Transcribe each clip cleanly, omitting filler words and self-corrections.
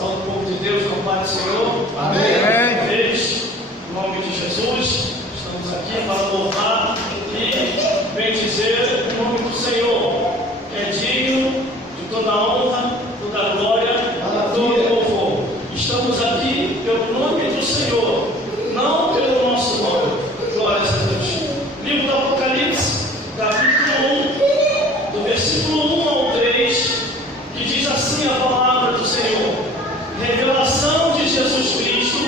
Salve o povo de Deus, com a paz do Senhor. Amém. Eles, em nome de Jesus, estamos aqui para louvar e bendizer o nome do Senhor, que é digno de toda honra, toda glória, todo louvor. Estamos aqui pelo nome do Senhor, não pelo nosso nome. Glórias a Deus. Livro do Apocalipse, capítulo 1, do versículo 1 ao 3, que diz assim a palavra do Senhor: revelação de Jesus Cristo,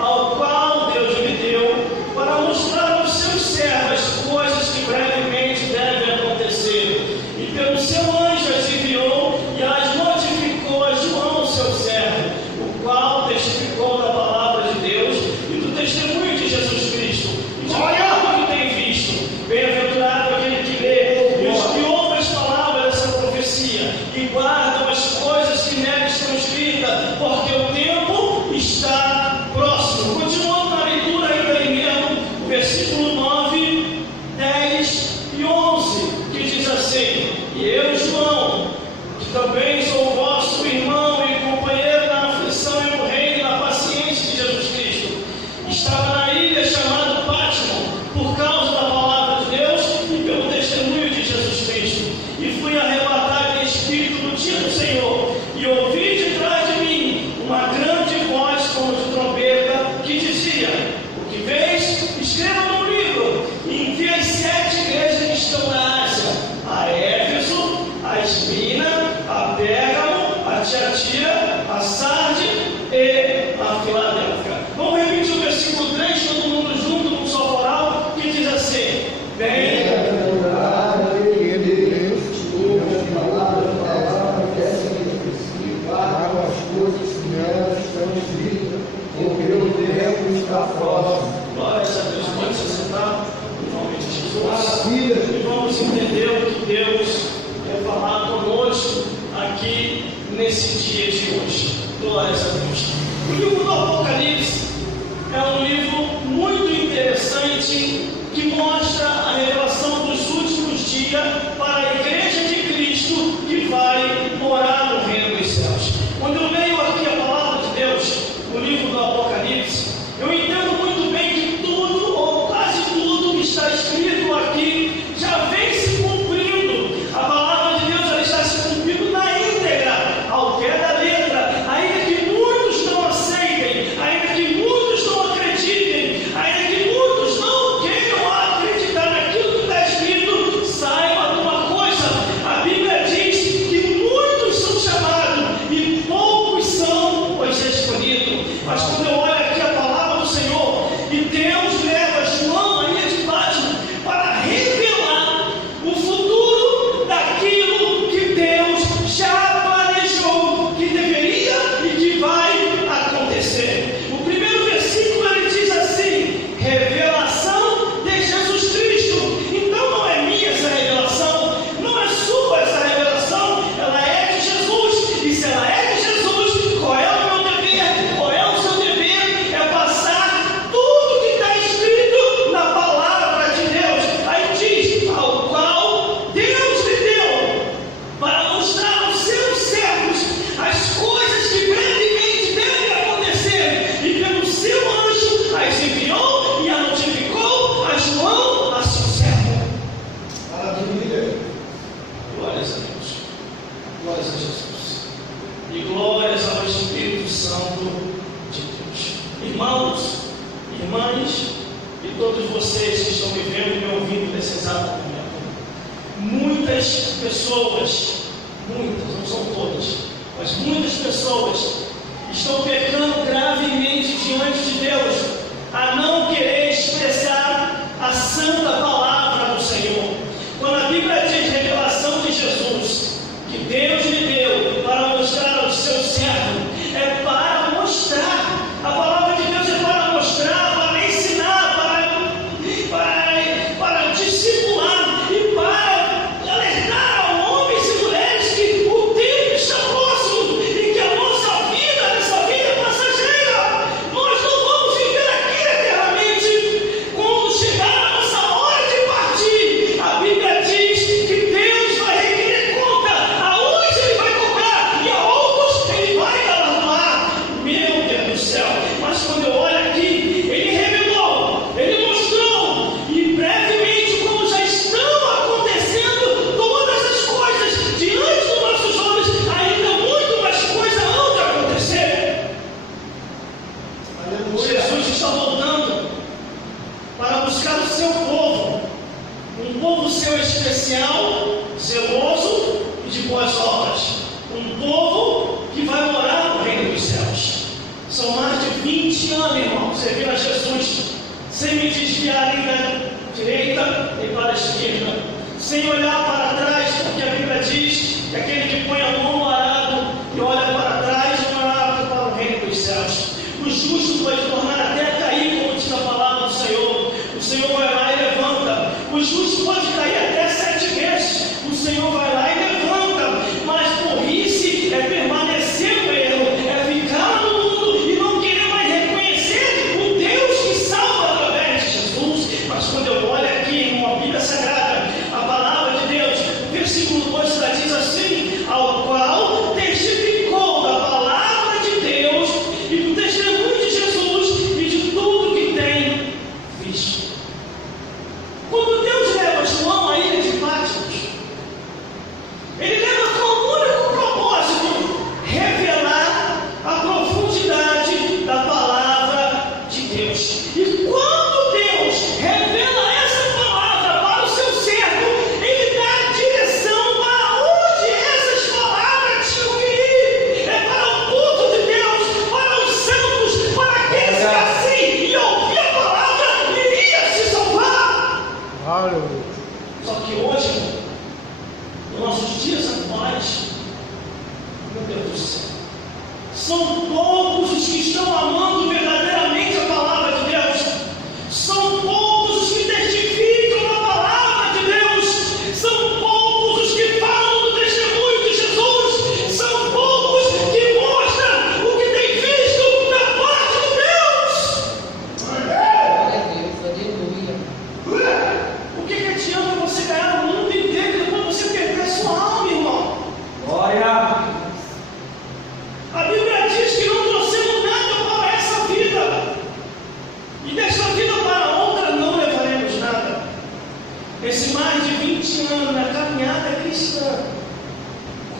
ao qual Deus me deu, para mostrar aos seus servos coisas que brevemente devem acontecer. E pelo seu anjo as enviou e as notificou a João, seu servo, o qual testificou da palavra de Deus e do testemunho de Jesus Cristo, e de tudo que tem visto. Bem-aventurado aquele que lê, e os que ouvem as palavras dessa profecia, e guardam as coisas que nela estão escritas, porque o tempo está próximo. Continuando na leitura ainda aí mesmo, o versículo 9, 10 e 11, que diz assim: e eu, João, que também sou vosso irmão e companheiro na aflição e no reino e na paciência de Jesus Cristo, estava na ilha chamada Patmos, por causa da palavra de Deus e pelo testemunho de Jesus Cristo, e fui arrebatado em espírito do dia do Senhor, e ouvi de trás de mim uma grande voz como de trombeta, que dizia: o que vês, escreva no livro, e envie as 7 igrejas que estão na Ásia, a Éfeso, a Esmirna, a Pérgamo, a Tiatira, a Sardes e a Filadélfia. Vamos repetir o versículo 3, todo mundo junto, num só coral, que diz assim: Bem-aventurado aquele que ouve as palavras que essa profecia, guarda as coisas que nelas estão escritas, porque o tempo está próximo. glórias a Deus. Pode se sentar, em nome de Jesus. Maravilha. E vamos entender o que Deus quer falar conosco aqui nesse dia de hoje. Glórias a Deus. O livro do Apocalipse é um livro muito interessante que mostra a revelação dos últimos dias para a igreja de Cristo que vai morar no reino dos céus. Quando eu leio aqui a palavra de Deus, o livro do Apocalipse, eu entendo muito bem que tudo, ou quase tudo, que está escrito aqui já vem se cumprindo. A palavra de Deus ela está se cumprindo na íntegra, ao pé da letra, ainda que muitos não aceitem, ainda que muitos não acreditem, ainda que muitos não queiram acreditar naquilo que está escrito. Saiba de uma coisa: a Bíblia diz que muitos são chamados e poucos são os escolhidos. Mas quando eu olho aqui a palavra do Senhor, e Deus leva João à ilha de Patmos para revelar o futuro daquilo que Deus já planejou que deveria e que vai acontecer. O primeiro versículo ele diz assim: revelação de Jesus Cristo. Então não é minha essa revelação, não é sua essa revelação, ela é de Jesus. E se ela é de Jesus, qual é o meu dever? Qual é o seu dever? É passar tudo que está escrito na palavra de Deus. Aí diz: ao qual Deus lhe deu, para mostrar aos seus servos as coisas que brevemente devem acontecer, e pelo seu anjo as enviou e a notificou a João, a seu servo. Maravilha. Glórias a Deus, glórias a Jesus, e glórias ao Espírito Santo de Deus. Irmãos, irmãs, e todos vocês que estão me vendo e me ouvindo nesse exato momento, muitas pessoas, muitas, não são todas, mas muitas pessoas estão pecando gravemente diante de Deus, a não querer expressar a santa palavra do Senhor. Quando a Bíblia diz revelação de Jesus, que Deus lhe deu para mostrar aos seus servos, é para mostrar. A palavra de Deus é para mostrar, para ensinar, para discipular e para alertar a homens e mulheres que o tempo está próximo e que a nossa vida, nessa vida sem olhar para trás, porque a Bíblia diz que aquele que põe a mão no arado e olha para trás não é apto para o reino dos céus. O justo pode tornar até a cair, como diz a palavra do Senhor. O Senhor vai lá e levanta. O justo pode cair até 7 vezes. O Senhor vai lá e levanta. Mas burrice é permanecer no erro, é ficar no mundo e não querer mais reconhecer o Deus que salva através de Jesus. Mas quando eu olho aqui em uma Bíblia Sagrada, a palavra de Deus, o versículo 2 diz assim: ao qual testificou da palavra de Deus e do testemunho de Jesus e de tudo que tem visto. Quando Deus leva João à ilha de Patmos, Ele leva com o único propósito: revelar a profundidade da palavra de Deus. E quando Deus revela essa palavra para o seu servo, Ele dá a direção para onde essas palavras tinham que ir. É para o povo de Deus, para os santos, para aqueles que assim e ouvir a palavra iria se salvar. Aleluia. Só que hoje, nos nossos dias atuais, meu Deus do céu, são poucos os que estão amando verdadeiramente a palavra de Deus. São poucos os que testificam da palavra de Deus. São poucos os que falam do testemunho de Jesus. São poucos que mostram o que têm visto da parte de Deus. Glória a Deus, aleluia. O que adianta você ganhar o mundo inteiro e depois você perder sua alma, irmão? Glória. A Bíblia diz que não trouxemos nada para essa vida, e desta vida para outra não levaremos nada. Nesse mais de 20 anos na caminhada cristã,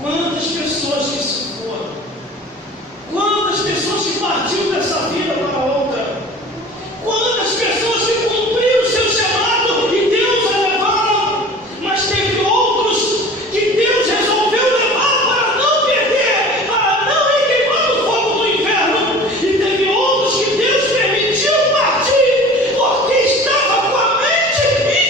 quantas pessoas que se foram, quantas pessoas que partiram dessa vida para outra, quantas pessoas que cumpriram o seu chamado e Deus a levaram, mas teve outros que Deus resolveu levar para não perder, para não ir queimar no fogo do inferno, e teve outros que Deus permitiu partir, porque estava com a mente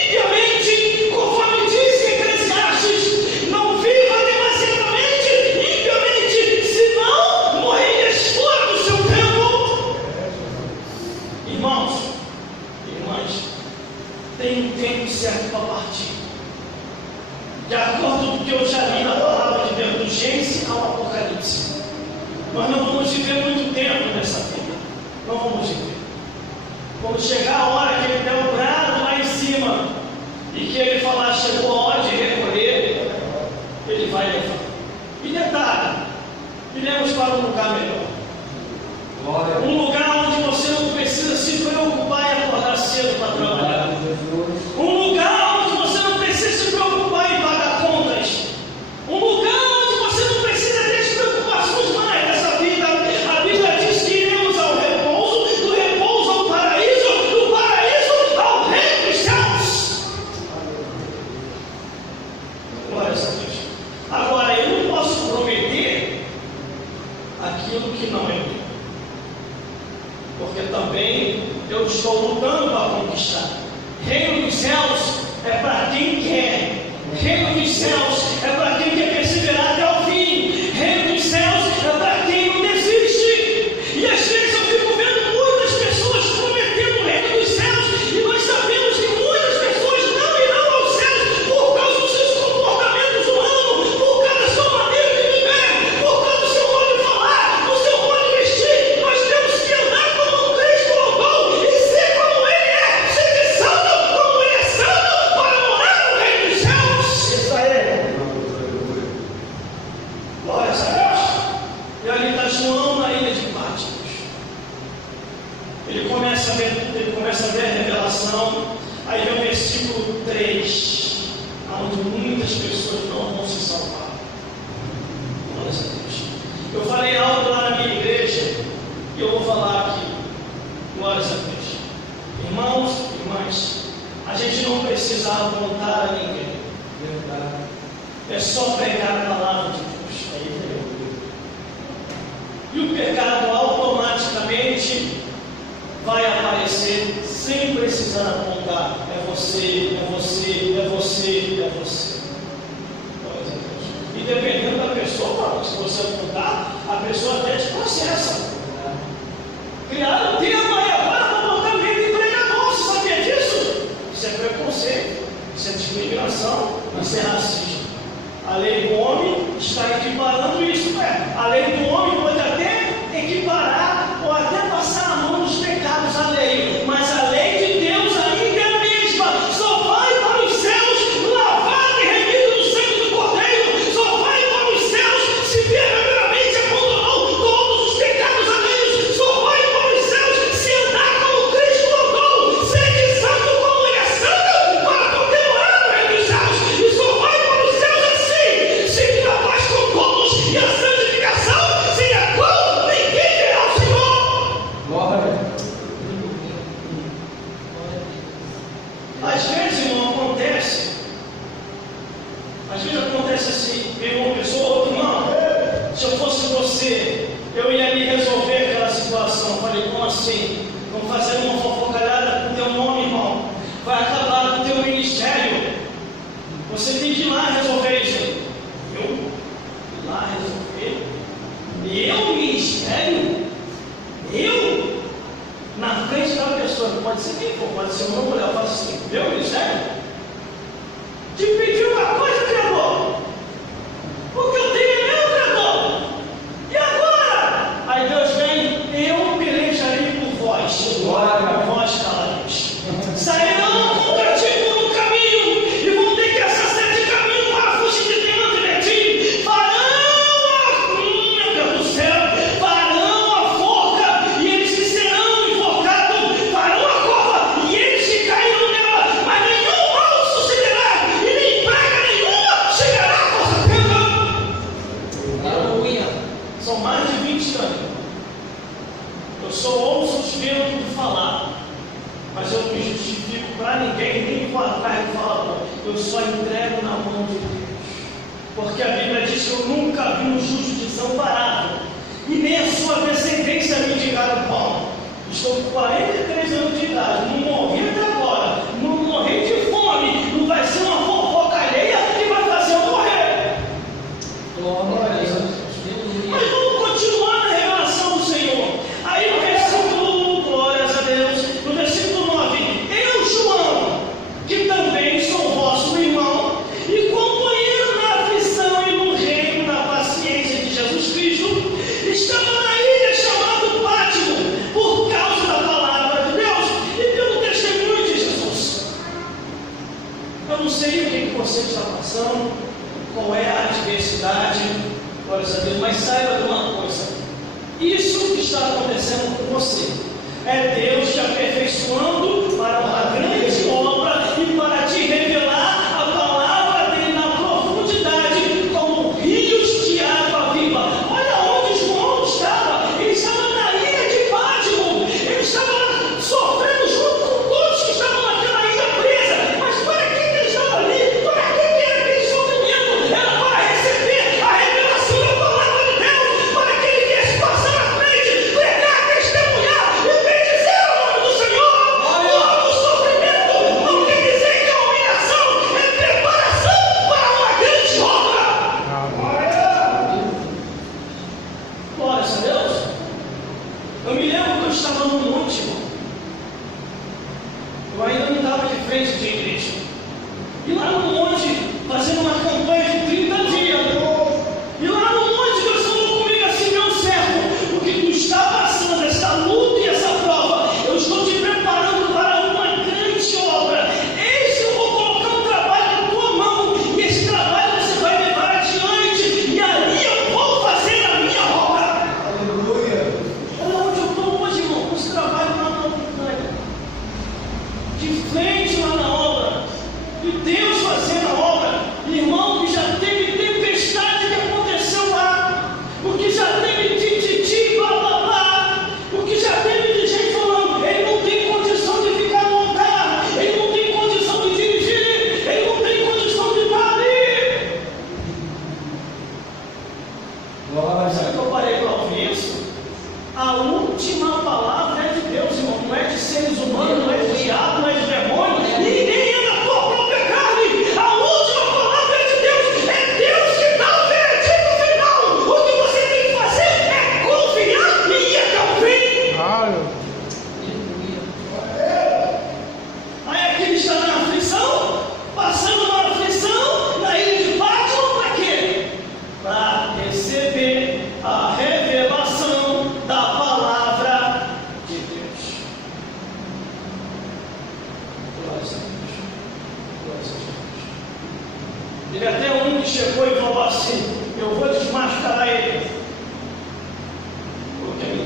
impiamente, conforme diz Eclesiastes: não viva demasiadamente impiamente, senão morrerias fora do seu tempo. Irmãos, irmãs, tem um tempo certo para partir. De acordo com o que eu já li na palavra de Deus, do Gênesis ao Apocalipse. Nós não vamos viver muito tempo nessa vida. Não vamos viver. Quando chegar a hora que Ele der o brado lá em cima e que Ele falar: chegou a hora de recolher, Ele vai levar. E detalhe, iremos para um lugar melhor. Glória. Um lugar onde você não precisa se preocupar em acordar cedo para trabalhar. Um lugar onde você não precisa se preocupar em pagar contas. Um lugar onde você não precisa ter as preocupações mais dessa vida. A Bíblia diz que iremos ao repouso, do repouso ao paraíso, do paraíso ao reino dos céus. Glória a Deus. Agora, eu não posso prometer aquilo que não é meu, porque também eu estou lutando para conquistar. Reino dos céus é para quem quer. Reino dos céus é para quem quer perseverar até o fim. Reino dos céus é para quem não desiste. E às vezes eu fico vendo muitas pessoas prometendo o reino dos céus, e nós sabemos que muitas pessoas não irão aos céus por causa dos seus comportamentos humanos, por causa da sua maneira de viver, por causa do seu modo de falar, do seu modo de vestir. Nós temos que andar como Cristo andou e ser como Ele é, ser santo como Ele é santo, para morar no reino dos céus. Isso aí. Glória a Deus. E ali está João na ilha de Patmos. Ele começa a ver a revelação. Aí vem o versículo 3, onde muitas pessoas não vão se salvar. Glória a Deus. Eu falei algo lá na minha igreja e eu vou falar aqui. Glória a Deus. Irmãos, irmãs, a gente não precisa apontar a ninguém. É só pregar a palavra de Deus. E o pecado automaticamente vai aparecer sem precisar apontar. É você, é você, é você, é você. E dependendo da pessoa, se você apontar, a pessoa até te processa. Criaram um tema aí agora para botar medo em pregador. Você sabia disso? Isso é preconceito, isso é discriminação, isso é racismo. A lei do homem está equiparando isso. A lei do homem pode até equiparar ou até passar a mão nos pecados alheios, mas a lei de Deus ainda é a mesma. Só vai para os céus lavado e remido no sangue do Cordeiro. Só vai para os céus se verdadeiramente abandonou todos os pecados alheios. Só vai para os céus se andar como Cristo andou, sede santo como Ele é santo, para poder morar no reino dos céus. E só vai para os céus assim, seguindo a paz com todos e a santificação, sem a qual ninguém verá o Senhor. Glória. Às vezes, irmão, acontece. Às vezes acontece assim, vem uma pessoa ou outra, não, se eu fosse você, eu ia ali resolver aquela situação. Eu falei, como assim? Vamos fazer uma fofocalhada com o teu nome, irmão. Vai acabar com o teu ministério. Você tem que ir lá resolver isso. Eu? Ir lá resolver? Meu ministério? Eu? Na frente da pessoa, pode ser quem for, pode ser uma mulher, fala assim, meu ministério? Te pedi uma coisa, criador. O que eu tenho é meu, criador. E agora? Aí Deus vem, eu pelejarei por vós. Glória. Vós calareis. Sairão contra ti por um caminho e vão ter que acessar 7 caminhos para fugir de dentro de ti. Farão meu Deus do céu, farão a forca e eles que serão enforcados. Farão a cova e eles que cairão nela, mas nenhum mal sucederá e nem praga nenhuma chegará à vossa tenda. Aleluia. São mais de 20 anos. Eu só ouço os ventos falar, mas eu não me justifico para ninguém, nem vou atrás do falador. Eu só entrego na mão de Deus. Porque a Bíblia diz que eu nunca vi um justo desamparado, e nem a sua descendência me indicar o pão. Estou com 43 anos de idade, não morri até agora, não morri de fome, não vai ser uma fofoca alheia que vai fazer eu morrer. Glória a Deus. Mas Aleluia. vamos continuar na revelação do Senhor. Aí no versículo, glórias a Deus, no versículo 9, eu, João, que também sou vosso irmão e companheiro na aflição e no reino da paciência de Jesus Cristo, estava na ilha chamada Pátimo, por causa da palavra de Deus e pelo testemunho de Jesus. Eu não sei o que você está passando, qual é a adversidade, glórias a Deus, mas saiba de uma coisa: isso que está acontecendo com você é Deus te aperfeiçoando para uma grande obra e para te revelar a palavra dele na profundidade, como rios de água viva. Olha onde João estava. Ele estava na ilha de Pátimo. Ele estava lá sofrendo junto com todos que estavam naquela ilha presa. Mas para que ele estava ali? Para que era aquele sofrimento? Era para receber a revelação da palavra de Deus, para que ele viesse passar na frente, pregar, testemunhar e bendizer o nome do Senhor. Todo o sofrimento não quer dizer que a humilhação é preparação para uma grande obra. Glórias a Deus. Eu me lembro que eu estava no monte, irmão. Eu ainda não estava de frente de igreja. E lá no monte, fazendo uma campanha de 30 dias. E lá no monte, Deus falou comigo assim: meu servo, o que tu está passando, essa luta e essa prova, eu estou te preparando para uma grande obra. Eis que eu vou colocar um trabalho na tua mão, e esse trabalho você vai levar adiante, e ali eu vou fazer a minha obra. Aleluia. Olha onde eu estou hoje, irmão, com esse trabalho lá na montanha, de frente lá na obra.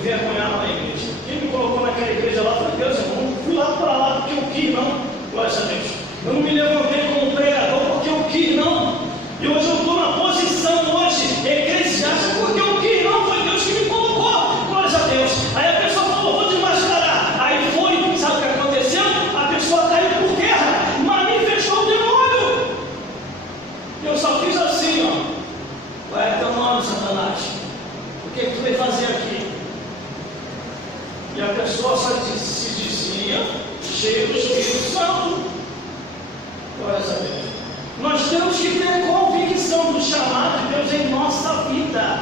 envergonhar na igreja. Quem me colocou naquela igreja lá foi Deus, eu não fui lá para lá porque eu quis, não. Glória a Deus. Eu não me levantei como pregador porque eu quis, não. E hoje eu estou na posição hoje eclesiástica porque eu quis, não. Foi Deus que me colocou. Glória a Deus. Aí a pessoa falou, vou desmascarar. Aí foi, sabe o que aconteceu? A pessoa caiu por terra, manifestou o demônio. Eu só fiz assim, ó. Qual é teu nome, Satanás? O que tu veio fazer aqui? E a pessoa só se dizia cheio do Espírito Santo. Glória a Deus. Nós temos que ter convicção do chamado de Deus em nossa vida.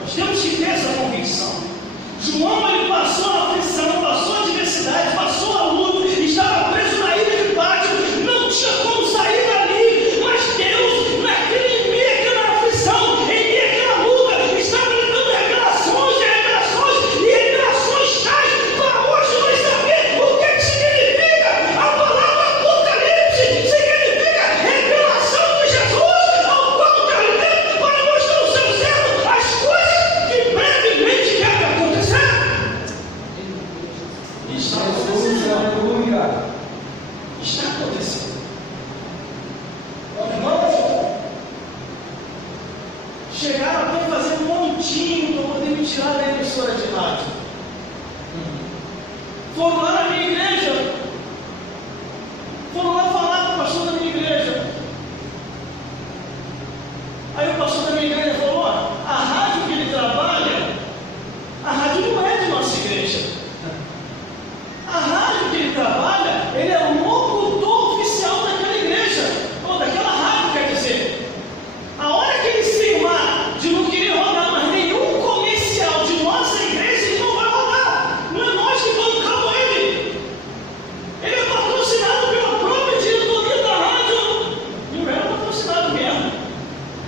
Nós temos que ter essa convicção. João, ele passou a aflição, passou a adversidade, passou a luta, estava preso na ilha de Pátio, não tinha como sair dali, mas Deus, naquele meio, naquela aflição, em meio àquela luta, estava lhe dando revelações e revelações tais para hoje nós saber o que significa a palavra Apocalipse, significa revelação de Jesus, ao qual Deus deu para mostrar ao seu servo as coisas que brevemente devem acontecer. Está acontecendo. Está acontecendo. Irmãos, chegaram até a fazer um montinho para poder me tirar da emissora de rádio. Foram lá na minha igreja. Foram lá falar com o pastor da minha igreja. Aí o pastor da minha igreja falou, ó, a rádio que ele trabalha, a rádio não é de nossa igreja. A rádio que ele trabalha, ele é o locutor oficial daquela igreja, ou daquela rádio, quer dizer. A hora que ele cismar de não querer rodar mais nenhum comercial de nossa igreja, ele não vai rodar. Não é nós que bancamos ele. Ele é patrocinado pela própria diretoria da rádio. E não era patrocinado mesmo.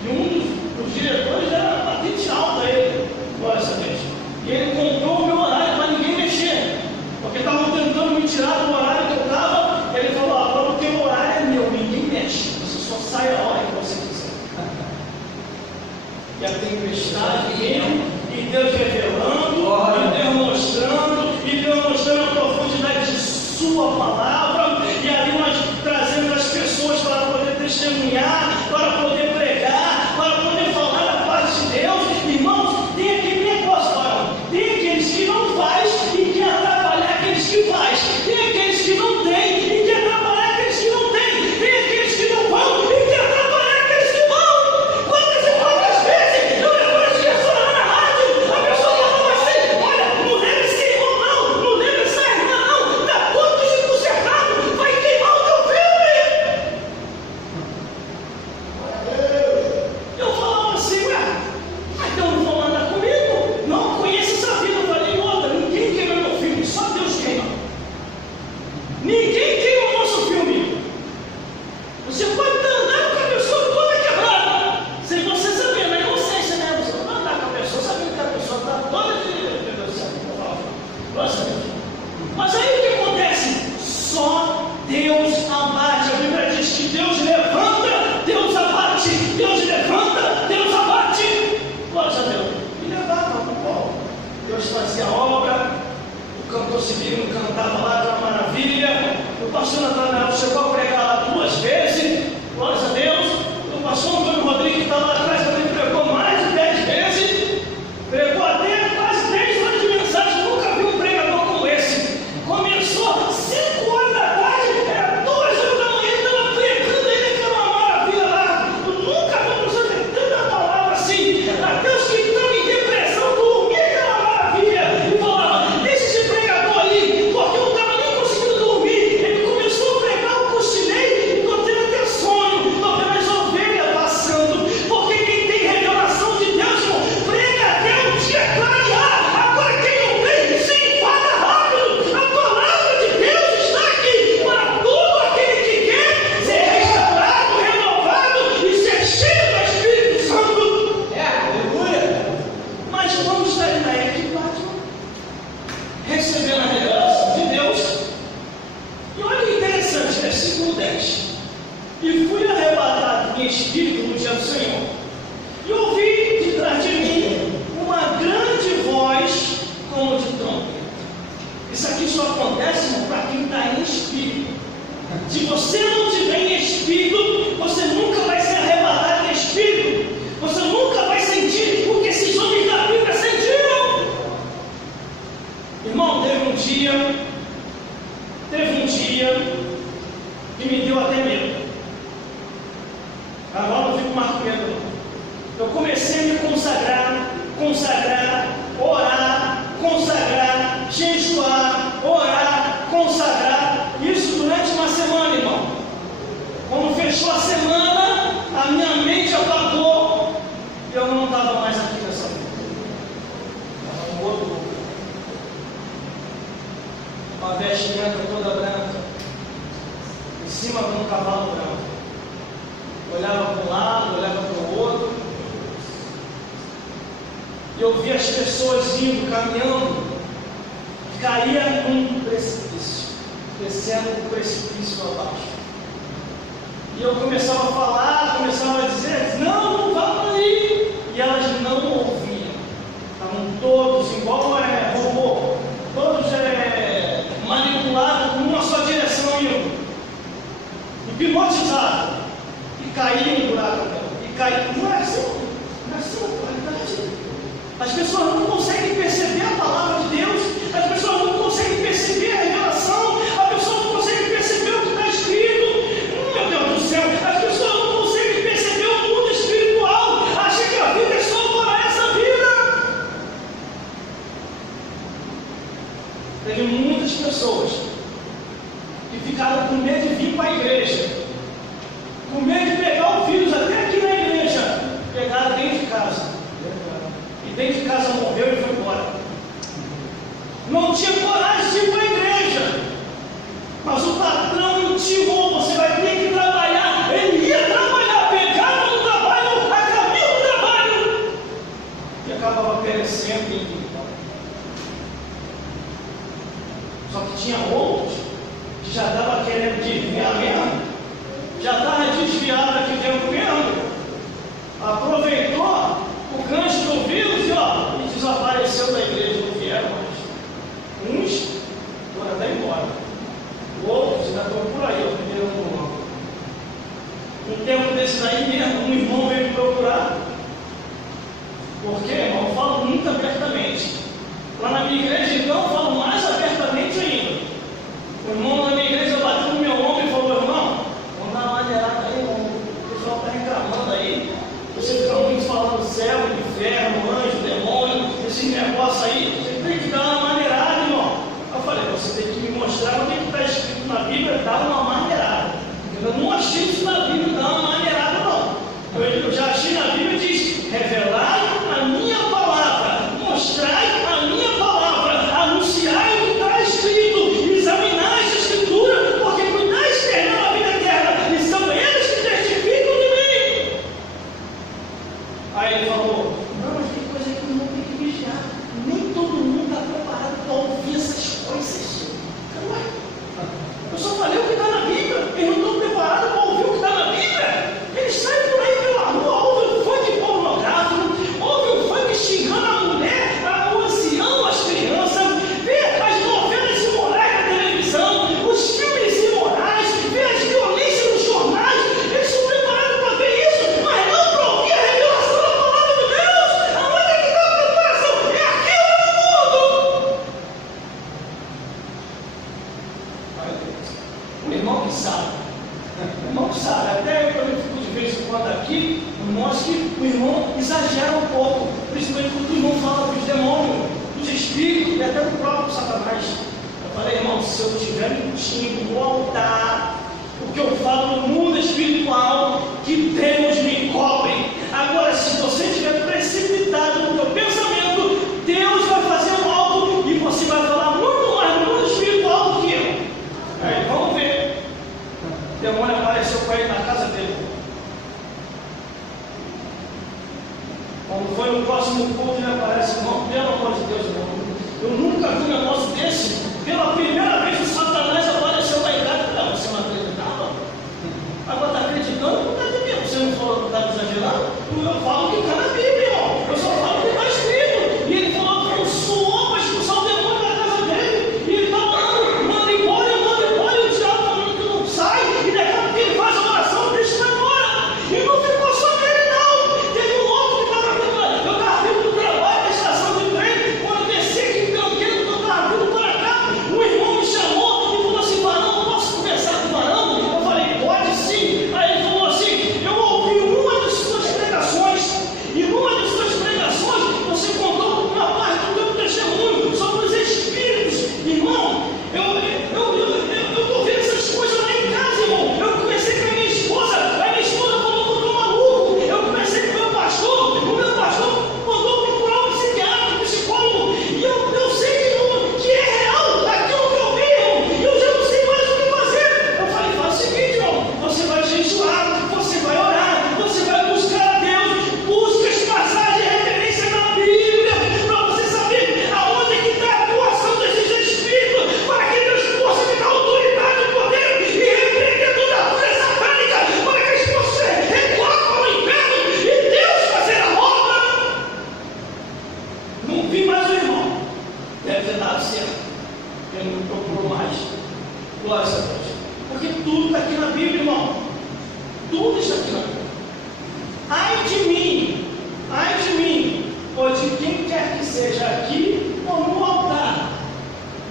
E um dos diretores era patente alta ele. Glória a Deus. E ele comprou o meu horário para ninguém mexer. Porque estavam tentando me tirar do horário que eu estava. Ele falou, agora o teu horário é meu, ninguém mexe. Você só sai a hora que você quiser. E a tempestade vindo, e Deus revelando, e Deus mostrando, e Deus mostrando a profundidade de sua palavra, e ali nós trazemos as pessoas para poder testemunhar, para poder pregar, para poder falar da paz de Deus. Irmãos, tem aquele negócio, tem aqueles que não faz e quer atrapalhar aqueles que faz, tem aqueles que não tem e quer atrapalhar aqueles que não tem, tem aqueles que não vão e quer atrapalhar aqueles que vão. Quantas e quantas vezes eu levo as pessoas lá na rádio, a pessoa fala assim, olha, não leva esse irmão não, não leva essa irmã não, dá ponto de consertado, vai queimar o teu filme. Eu falava assim, ué, então não vão andar comigo? Não conheço essa vida. Eu falei, outra, ninguém queima meu filme, só Deus queima. Ninguém queima o nosso filme. Você pode estar andando com a pessoa toda quebrada, sem você saber, na inocência, né? Você não andar com a pessoa sabendo que a pessoa está toda de Deus, nossa Deus. Mas aí o que acontece? Só Deus abate. A Bíblia diz que Deus levanta, Deus abate, Deus levanta, Deus abate. Glória a Deus. E levava o pau. Deus fazia a obra, o cantor civil cantava lá, era uma maravilha. O pastor Natanael chegou a pregar lá 2 vezes, glória a Deus. O pastor Antônio Rodrigues, que estava lá atrás, também pregou mais de 10 vezes, pregou até quase 10 horas de mensagem. Nunca vi um pregador como esse. Começou 5 horas da tarde, era 2 horas da manhã, estava pregando ainda, que era uma maravilha lá. Eu nunca vi uma pessoa ter tanta palavra assim. Até os que estão em depressão dormiam, que era uma maravilha. E falava, deixa esse pregador aí, porque eu não estava nem conseguindo dormir. Ele começou a pregar, eu cochilei, e estou tendo até sono. teve um dia que me deu até medo. Agora não fico mais com medo, não. Eu comecei a me consagrar, orar, consagrar, jejuar, orar, consagrar. Isso durante uma semana, irmão. Quando fechou a semana, a minha mente apagou e eu não estava mais aqui nessa vida. Estava no outro lugar. Uma vestimenta toda branca, em cima de um cavalo branco. Olhava para um lado, olhava para o outro, e eu via as pessoas indo, caminhando, caía num precipício, descendo um precipício abaixo. E eu começava a falar, começava a dizer, não vamos aí, e elas não ouviam. Estavam todos igual robô, todos manipulados numa só direção, hipnotizados. E caía no buraco, e caía. Não é assim a realidade. As pessoas não conseguem perceber a palavra de Deus, as pessoas não conseguem perceber a revelação, as pessoas não conseguem perceber o que está escrito. Meu Deus do céu, as pessoas não conseguem perceber o mundo espiritual, acham que a vida é só para essa vida. Teve muitas pessoas que ficaram com medo de vir para a igreja, com medo de pegar o vírus até aqui na igreja, pegaram dentro de casa. E dentro de casa morreu e foi embora. Não tinha coragem de ir para a igreja. Mas o patrão intimou, você vai ter que trabalhar. Ele ia trabalhar, pegava no trabalho, a caminho do trabalho. E acabava perecendo e indo embora. Só que tinha outros que já estavam querendo desviar mesmo. Já estava desviado aqui dentro mesmo. Aproveitou o gancho do vírus e desapareceu da igreja. Não vieram mais. Uns foram até embora. Outros ainda estão por aí, o primeiro mundo. Um tempo desse daí mesmo, um irmão veio me procurar. Porque, irmão, eu falo muito abertamente. Lá na minha igreja, então, eu falo mais abertamente ainda. O irmão da minha igreja bateu no meu ombro e falou, irmão, vamos dar uma maneirada aí, irmão. O pessoal está reclamando aí. Você fica muito falando céu, inferno, anjo, demônio, esse negócio aí. Você tem que dar uma maneirada, irmão. Eu falei, você tem que me mostrar o que está escrito na Bíblia, dá uma maneirada. Eu não achei isso na Bíblia, dá uma maneirada, não. Eu já achei na Bíblia, diz, revelai a minha palavra, mostrai a minha palavra, anunciai o que está escrito, examinai essa escritura, porque cuidai externar a vida eterna, e são eles que testificam de mim. Aí ele falou, não, mas tem coisa que o irmão tem que vigiar, nem todo mundo está preparado para ouvir essas coisas. Ué, eu só falei o que está na Bíblia, eles não estão preparados para ouvir o que está na Bíblia. Eles saem por aí pela rua, ouvem o funk pornográfico, ouvem o funk xingando a mulher, o ancião, as crianças, vê as novelas imorais na televisão, os filmes imorais, vê as violências nos jornais. Eles estão preparados para ver isso, mas não para ouvir a revelação da palavra de Deus. Aonde é que está a preparação? É aqui ou no mundo? O irmão que sabe. O irmão sabe, até quando eu fico de vez em quando aqui, mostra que o irmão exagera um pouco, principalmente quando o irmão fala dos demônios, dos espíritos e até do próprio Satanás. Eu falei, irmão, se eu estiver mentindo no altar, o que eu falo no mundo espiritual, que Deus me cobre. Agora, se você estiver precipitado no teu pensamento, Deus vai fazer algo e você vai falar muito mais no mundo espiritual do que eu. Aí, vamos ver. O demônio apareceu com ele na casa dele. Quando foi no próximo culto, ele aparece, irmão, pelo amor de Deus, irmão. Eu nunca vi um negócio desse. Pela primeira vez o Satanás apareceu lá em casa. Não, você não acreditava? Glória a Deus. Porque tudo está aqui na Bíblia, irmão. Tudo está aqui na Bíblia. Ai de mim, ou de quem quer que seja aqui ou no altar,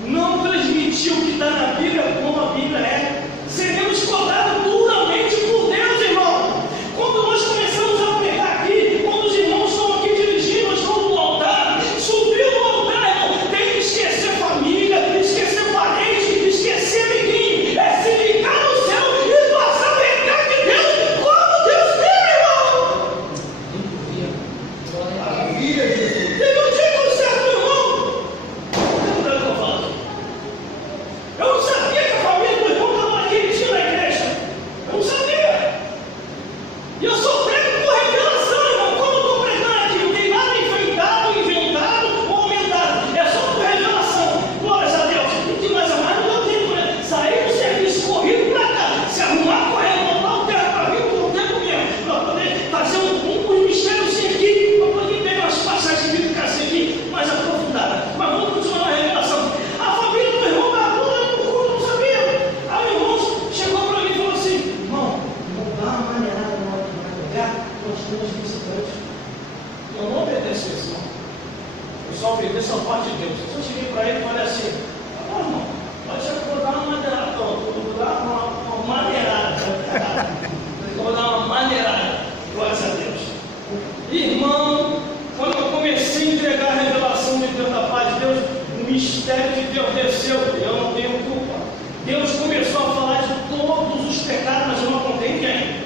não transmitir o que está na Bíblia como a Bíblia é. Seremos cobrados duramente por Deus, irmão. Quando nós começamos a pegar aqui, quando os irmãos estão aqui dirigindo, nós estamos no altar, subiu no altar, irmão, tem que esquecer família, esquecer parente, esquecer amiguinho, é se ligar no céu e passar a verdade de Deus como Deus quer, irmão. Maravilha, Jesus. Teve um dia que um certo irmão, eu não sabia que a família do irmão estava aqui na igreja. Eu não sabia. E eu sou prego por revelação, irmão. Quando eu estou pregando aqui, não tem nada inventado ou aumentado. É só por revelação. Glórias a Deus. E que mais a mais não deu tempo, né? Sair do serviço corrido para cá, se arrumar correndo, botar o terra para vir por um tempo mesmo, para poder fazer um mistério aqui, para poder pegar umas passagens bíblicas aqui mais aprofundadas. Mas vamos continuar na revelação. A família do irmão estava toda no culto, não sabia. Aí o irmão chegou para mim e falou assim: irmão, vou dar uma maneirada na hora que vai pegar com as duas visitantes. Eu não obedeço isso, irmão. Eu só obedeço a parte de Deus. Eu só cheguei para ele e falei assim: ah, irmão, pode ser que eu vou dar uma maneirada. Vou dar uma maneirada. Eu vou dar uma maneirada. Glórias a Deus. Irmão, quando eu comecei a entregar a revelação de Deus, da paz de Deus, o mistério de Deus desceu. Eu não tenho culpa. Deus começou a falar de todos os pecados, mas eu não contei ninguém.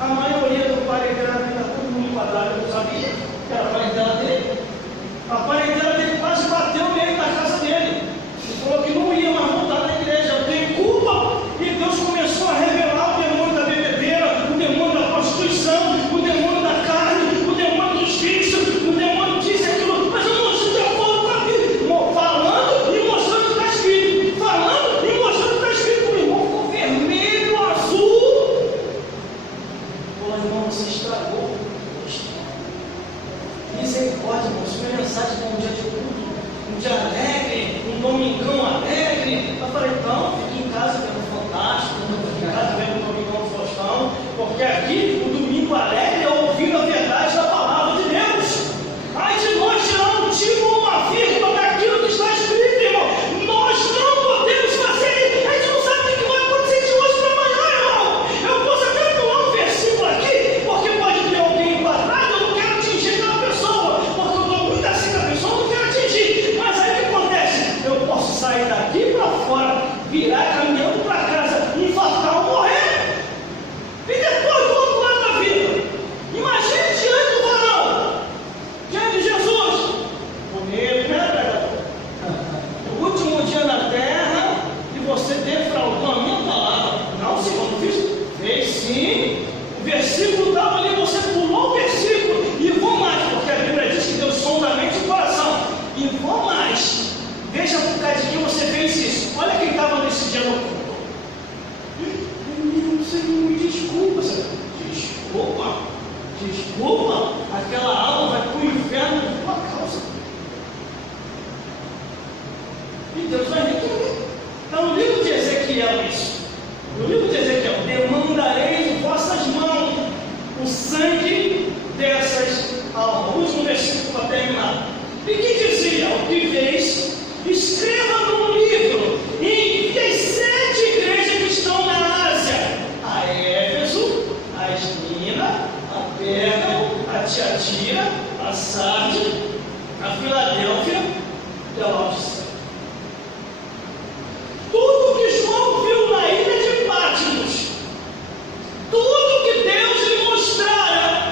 A maioria do parentela dele está todo mundo enquadrado. Eu não sabia que era a parentela dele. A parentela dele quase bateu nele na casa dele. Ele falou que não ia mais voltar na igreja. Eu tenho culpa. E Deus começou a revelar o demônio da bebedeira, o demônio da prostituição, o demônio da carne, o demônio dos vícios, o demônio disso e aquilo. Mas eu não estou de acordo com a Bíblia. Falando e mostrando o que está escrito. Falando e mostrando o que está escrito. O irmão ficou vermelho, azul. Pô, irmão, você estragou. Misericórdia, irmão. Isso não é mensagem de um dia de culto, um dia alegre, um domingão alegre. Eu falei, então, fique em casa vendo Fantástico, fique em casa vendo o Domingão do Faustão, porque aqui o domingo alegre é ouvindo a verdade da palavra de Deus. Ai de nós tirar um tipo ou uma vírgula daquilo que está escrito, irmão. Nós não podemos fazer isso. A gente não sabe o que vai acontecer de hoje para amanhã, irmão. Eu posso até pular um versículo aqui, porque pode ter alguém enquadrado, eu não quero atingir aquela pessoa, porque eu estou muito assim da pessoa, eu não quero atingir. Mas aí o que acontece? Eu posso sair daqui para fora, virar caminhando para casa, infartar ou morrer. E depois do outro lado da vida, imagine diante do varão, diante de Jesus, bonito, né, pregador? O último dia na terra, e você defraudou a minha palavra. Não, Senhor, não fiz. Fez sim. O versículo estava ali, você pulou o versículo. E vou mais, porque a Bíblia diz que Deus sonda a mente e o coração. E vou mais. Veja por causa de que você fez isso. Olha quem estava nesse dia no culto. Meu Senhor, me desculpa, Senhor. Desculpa. Aquela alma vai para o inferno por tua causa. E Deus vai requerer. Então, no livro de Ezequiel, isso. No livro de Ezequiel, demandarei em vossas mãos o sangue dessas almas. O último versículo para terminar. E que dizia: o que vês, escreva num livro e envie as 7 igrejas que estão na Ásia: a Éfeso, a Esmina, a Pérgamo, a Tiatira, a Sardes, a Filadélfia e a Laodiceia. Tudo que João viu na ilha de Patmos, tudo que Deus lhe mostrara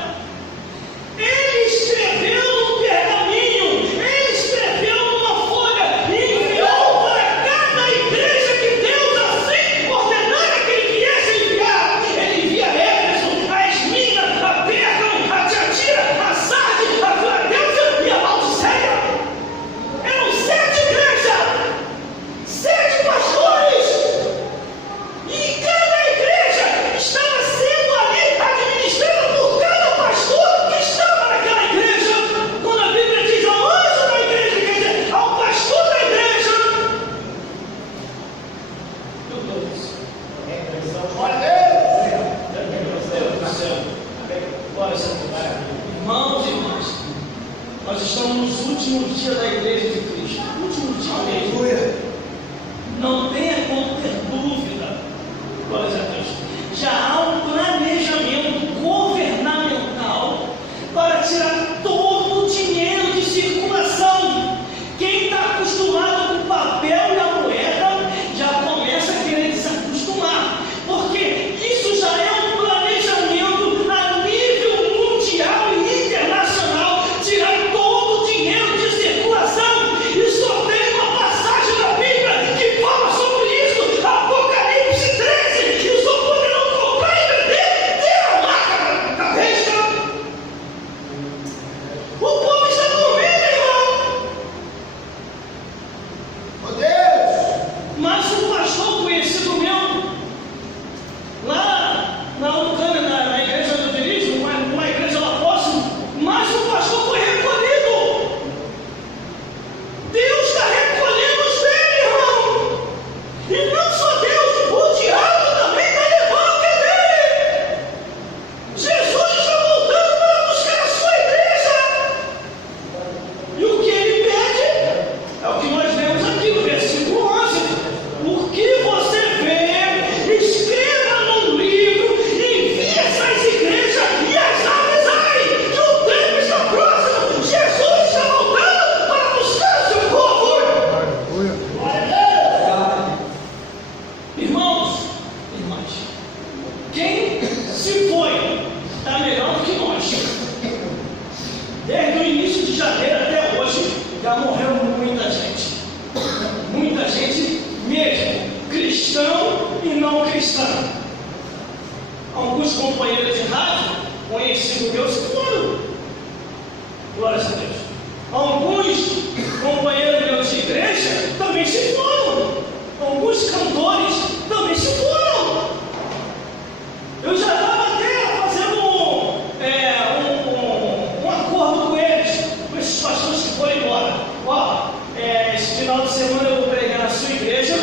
final de semana eu vou pregar na sua igreja,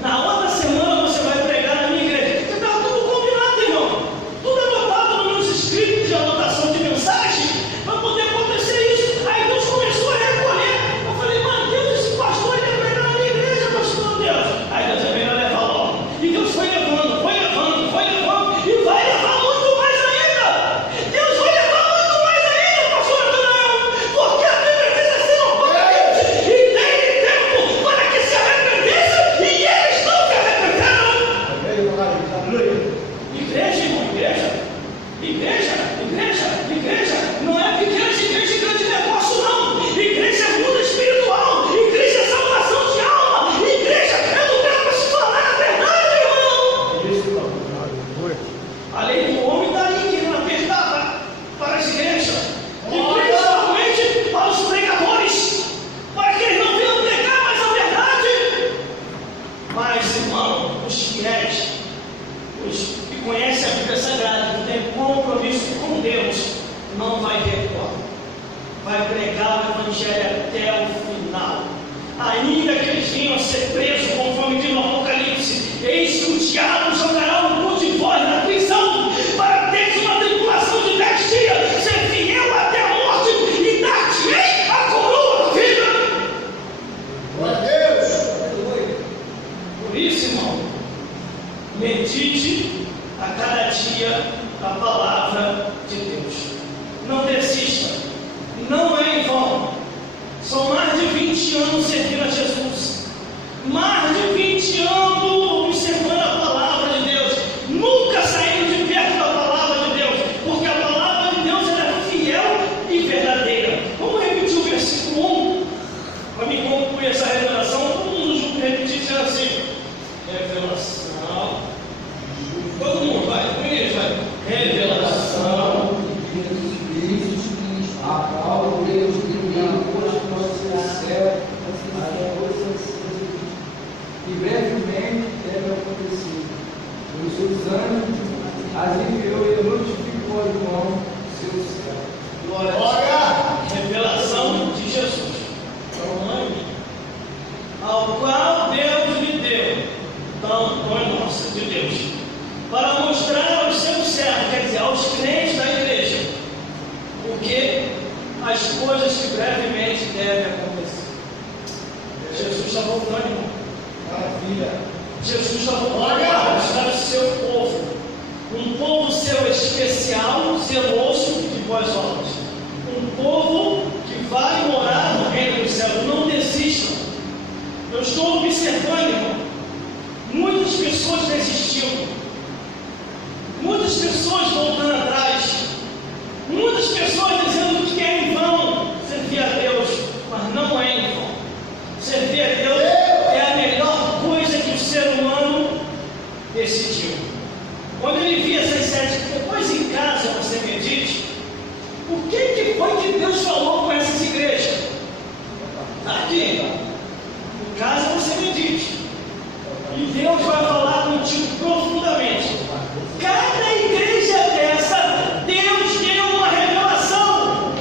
na outra semana você vai pregar na minha igreja. Porque estava tudo combinado, irmão. Tudo anotado nos meus scripts de anotação de mensagem, para poder acontecer isso. Aí Deus começou a recolher. Eu falei, mano, Deus, esse pastor ele ia pregar na minha igreja, pastor Deus. Aí Deus é melhor levar logo. E Deus foi levando, e vai levar muito mais ainda. Deus vai levar muito mais ainda, pastor Antônio, porque a Bíblia diz assim, não pode, e tem tempo para que se arrependesse, e eles não se arrependeram. Igreja, irmão, igreja, não é pequena igreja, grande negócio não. Igreja é mundo espiritual, igreja é salvação de alma, igreja é lugar para se falar a verdade, irmão. Além do homem está aí querendo apertar para as igrejas, e principalmente para os pregadores, para que eles não venham pregar mais a verdade. Mas, irmão, os fiéis, os que conhecem a Bíblia Sagrada, que têm compromisso com Deus, não vai recuar, vai pregar o Evangelho até o final. Ainda que eles venham a ser presos, conforme diz no Apocalipse, eis que o diabo jogará um monte de voz na prisão, para teres uma tribulação de 10 dias, ser fiel até a morte, e dar-te-ei a coroa da vida. Glória a Deus. Por isso, irmão, medite a cada dia a palavra de Deus. Não desista, não é em vão. São mais de 20 anos servindo a Jesus, mais de 20 anos observando a palavra de Deus, nunca saindo de perto da palavra de Deus, porque a palavra de Deus ela é fiel e verdadeira. Vamos repetir o versículo 1 para me concluir essa revelação. Todo mundo junto repetir, será assim: revelação. Todo mundo vai, revelação. A qual Deus criou o céu, e brevemente deve acontecer. Os seus anjos as enviou e notificou ao irmão seu céu. Glória! Revelação de Jesus, ao qual Deus lhe deu, então, nossa, de Deus, para mostrar aos seus servos, quer dizer, aos crentes da igreja, o que as coisas que brevemente devem acontecer. Jesus está voltando, irmão. Maravilha. Jesus está voltando para buscar o seu povo, um povo seu especial, zeloso de boas obras, um povo que vai morar no reino dos céus. Não desistam. Eu estou observando, irmão, muitas pessoas desistindo, muitas pessoas voltando atrás, muitas pessoas dizendo que é em vão servir a Deus, mas não é em vão. Servir a Deus é a melhor coisa que o ser humano decidiu. Quando ele via essas 7, depois em casa você medite, o que foi que Deus falou com essas igrejas? Está aqui, em casa você medite, e Deus vai falar contigo profundamente. Cada igreja dessa, Deus deu uma revelação.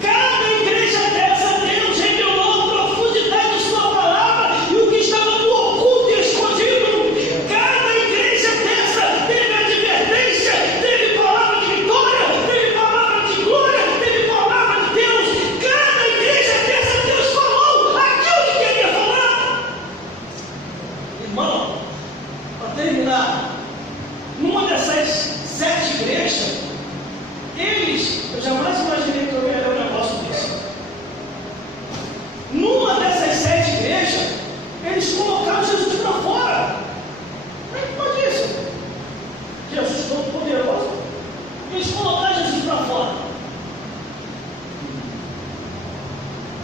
Cada igreja dessa, Deus revelou a profundidade de sua palavra e o que estava no oculto e escondido. Cada igreja dessa teve advertência, teve palavra de vitória, teve palavra de glória, teve palavra de Deus. Cada igreja dessa, Deus falou aquilo que queria falar. Irmão, para terminar, numa dessas 7 igrejas, eu jamais imaginei que eu ia ler um negócio desse. Numa dessas 7 igrejas, eles colocaram Jesus para fora. Como é que pode isso? Jesus todo poderoso. Eles colocaram Jesus para fora.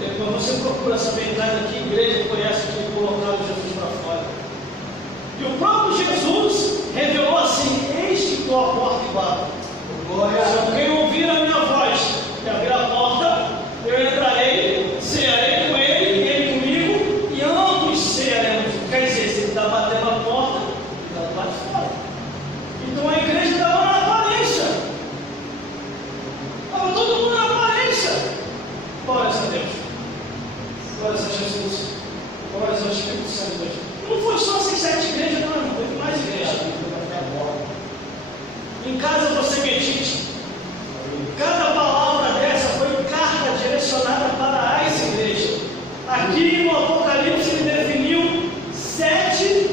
Depois você procura saber em que igreja conhece que colocaram Jesus para fora. E o próprio Jesus revelou assim: eis que estou à porta e bato. Se alguém ouvir a minha voz e abrir a porta, eu entrarei, cearei com ele e ele comigo, e ambos cearemos. Quer dizer, se ele está batendo a porta, ele está do lado de fora. Então a igreja estava na aparência, estava todo mundo na aparência. Glória a Deus, glória a Jesus. 602. Não foi só essas 7 igrejas, não, irmão, teve mais igrejas. Em casa você medite. Cada palavra dessa foi carta direcionada para as igrejas. Aqui no Apocalipse ele definiu 7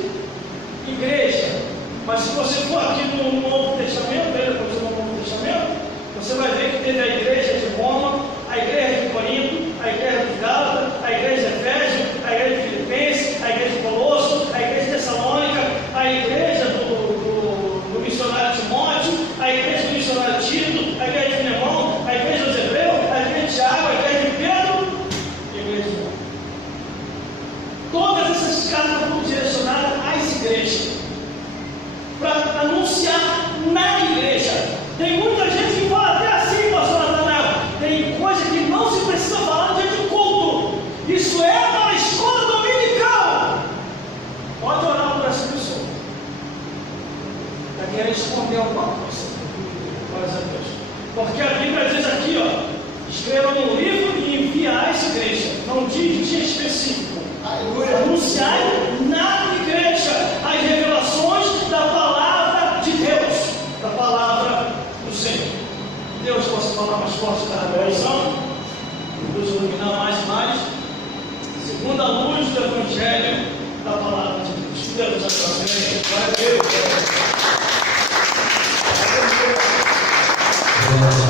igrejas. Mas se você for aqui no Novo Testamento, no Novo Testamento, você vai ver que teve a igreja de Roma, a igreja de Corinto, a igreja de Gálatas, a igreja de Efésio, a igreja de Filipenses, a igreja de Colosso, a igreja de Tessalônica, a igreja do missionário Timóteo, a igreja do missionário Tito, a igreja de Filemão, a igreja dos Hebreus, a igreja de Tiago, a igreja de Pedro e a igreja de João. Todas essas cartas foram direcionadas às igrejas, para anunciar na igreja. Tem muita gente que fala até assim, pastor Natanael, tem coisa que não se precisa falar no dia do culto. Isso é para a escola dominical. Pode orar por essa pessoa. Está querendo esconder alguma coisa. Glória a Deus. Porque a Bíblia diz aqui, ó, escreva no livro e envia às igrejas. Não diz dia específico. Anunciai na igreja as revelações da palavra de Deus, da palavra do Senhor. Deus possa falar mais forte da revelação, Deus iluminar mais e mais, segundo a luz do Evangelho da palavra de Deus. Deus abençoe. Glória a Deus.